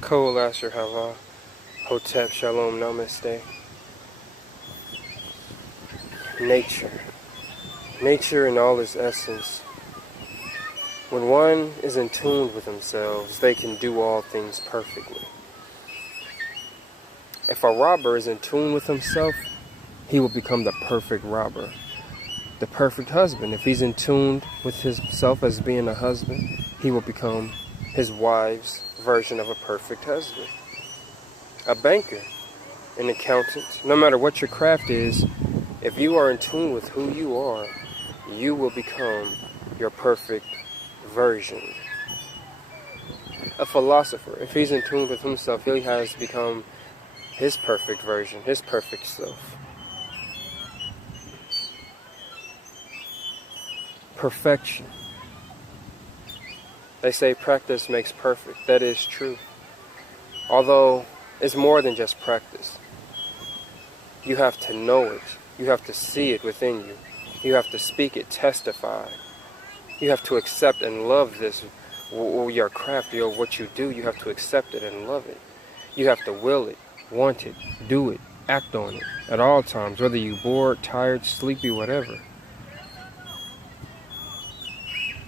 Coalescer Hava, Hotep Shalom Namaste. Nature. Nature in all its essence. When one is in tune with themselves, they can do all things perfectly. If a robber is in tune with himself, he will become the perfect robber. The perfect husband, if he's in tune with himself as being a husband, he will become his wife's version of a perfect husband. A banker, an accountant, no matter what your craft is, if you are in tune with who you are, you will become your perfect version. A philosopher, if he's in tune with himself, he has become his perfect version, his perfect self. Perfection. They say practice makes perfect. That is true. Although it's more than just practice. You have to know it. You have to see it within you. You have to speak it, testify. You have to accept and love this, your craft, what you do. You have to accept it and love it. You have to will it, want it, do it, act on it at all times, whether you're bored, tired, sleepy, whatever.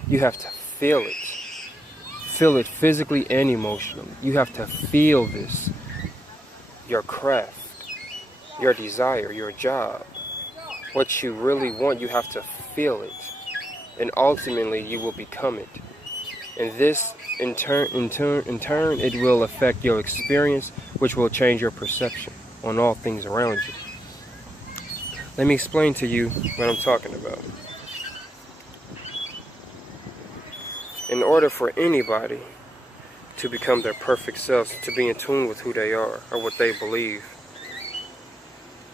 You have to feel it. Feel it physically and emotionally. You have to feel this. Your craft, your desire, your job, what you really want, you have to feel it. And ultimately, you will become it. And this, in turn, it will affect your experience, which will change your perception on all things around you. Let me explain to you what I'm talking about. In order for anybody to become their perfect selves, to be in tune with who they are or what they believe,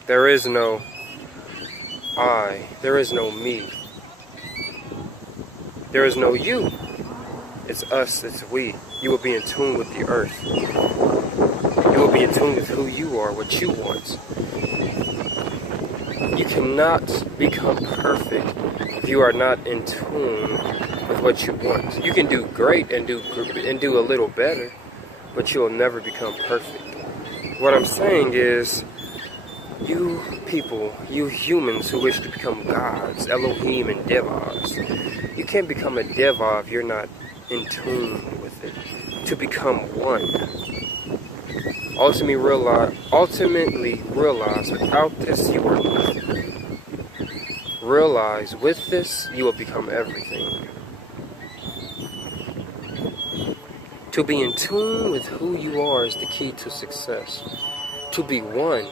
there is no I, there is no me, there is no you. It's us, it's we. You will be in tune with the earth. You will be in tune with who you are, what you want. You cannot become perfect if you are not in tune with what you want. You can do great and do a little better, but you will never become perfect. What I'm saying is, you people, you humans who wish to become gods, Elohim and Devas, you can't become a Deva if you're not in tune with it. To become one. Ultimately realize without this you are nothing. Realize with this you will become everything. To be in tune with who you are is the key to success. To be one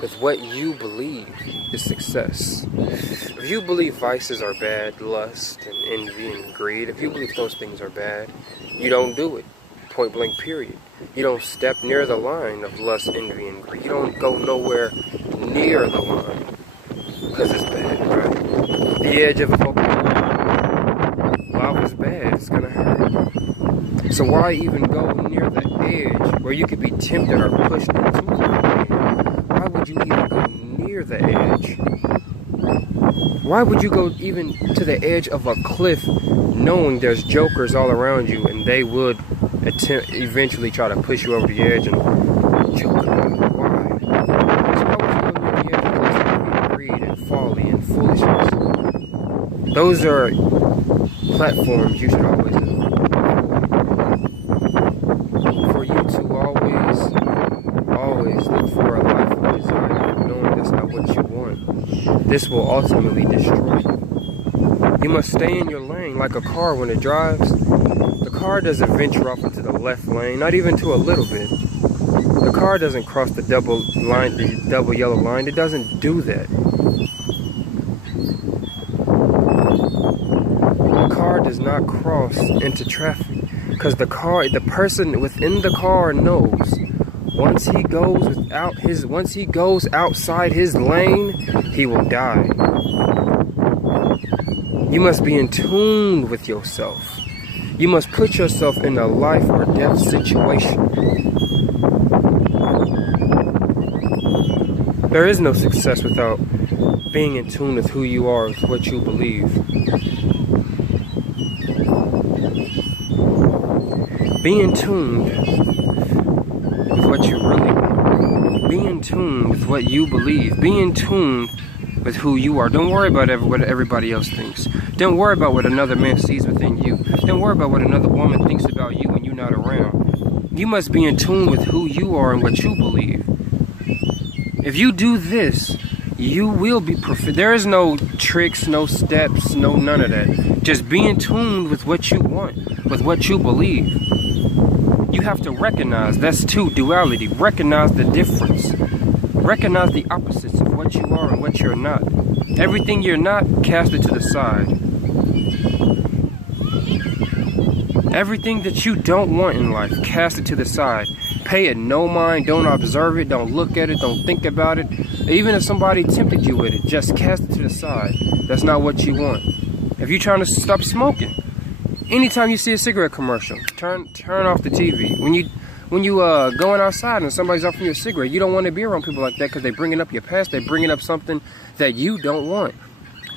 with what you believe is success. If you believe vices are bad, lust and envy and greed, if you believe those things are bad, you don't do it. Point blank period. You don't step near the line of lust, envy and greed. You don't go nowhere near the line because it's bad, right? The edge of a volcano. Lava is bad. It's gonna hurt. So why even go near the edge where you could be tempted or pushed into it? Why would you even go near the edge? Why would you go even to the edge of a cliff knowing there's jokers all around you and they would eventually try to push you over the edge and choke you? Why? So why would you go near the edge of greed and folly and foolishness? Those are platforms you should always do. For you to always look for a life of desire, knowing that's not what you want. This will ultimately destroy you. You must stay in your lane like a car when it drives. The car doesn't venture off into the left lane, not even to a little bit. The car doesn't cross the double yellow line. It doesn't do that. The car does not cross into traffic because the person within the car knows once he goes outside his lane, he will die. You must be in tune with yourself. You must put yourself in a life or death situation. There is no success without being in tune with who you are, with what you believe. Be in tune with what you really want. Be in tune with what you believe. Be in tune with who you are. Don't worry about what everybody else thinks. Don't worry about what another man sees within you. Don't worry about what another woman thinks about you when you're not around. You must be in tune with who you are and what you believe. If you do this, you will be perfect. There is no tricks, no steps, no none of that. Just be in tune with what you want, with what you believe. You have to recognize, that's duality. Recognize the difference. Recognize the opposites of what you are and what you're not. Everything you're not, cast it to the side. Everything that you don't want in life, cast it to the side. Pay it no mind, don't observe it, don't look at it, don't think about it. Even if somebody tempted you with it, just cast it to the side. That's not what you want. If you're trying to stop smoking, anytime you see a cigarette commercial, turn off the TV. When you going outside and somebody's offering you a cigarette, you don't want to be around people like that because they're bringing up your past. They're bringing up something that you don't want.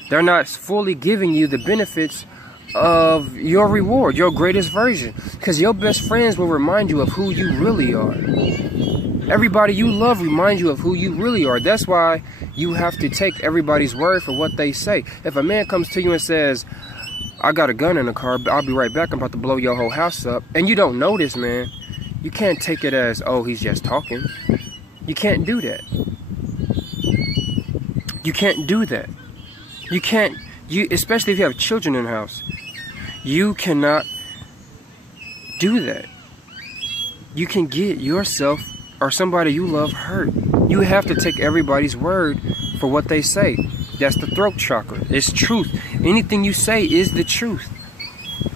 They're not fully giving you the benefits of your reward, your greatest version. Because your best friends will remind you of who you really are. Everybody you love reminds you of who you really are. That's why you have to take everybody's word for what they say. If a man comes to you and says, I got a gun in the car, I'll be right back, I'm about to blow your whole house up, and you don't know this man, you can't take it as, oh, he's just talking. You can't do that. You can't do that. You can't, especially if you have children in the house, you cannot do that. You can get yourself or somebody you love hurt. You have to take everybody's word for what they say. That's the throat chakra. It's truth. Anything you say is the truth.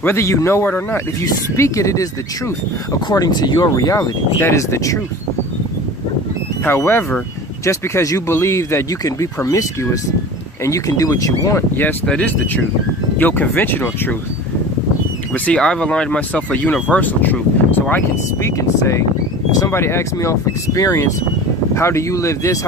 Whether you know it or not. If you speak it, it is the truth. According to your reality, that is the truth. However, just because you believe that you can be promiscuous and you can do what you want, yes, that is the truth. Your conventional truth. But see, I've aligned myself with universal truth. So I can speak and say, if somebody asks me off experience, how do you live this?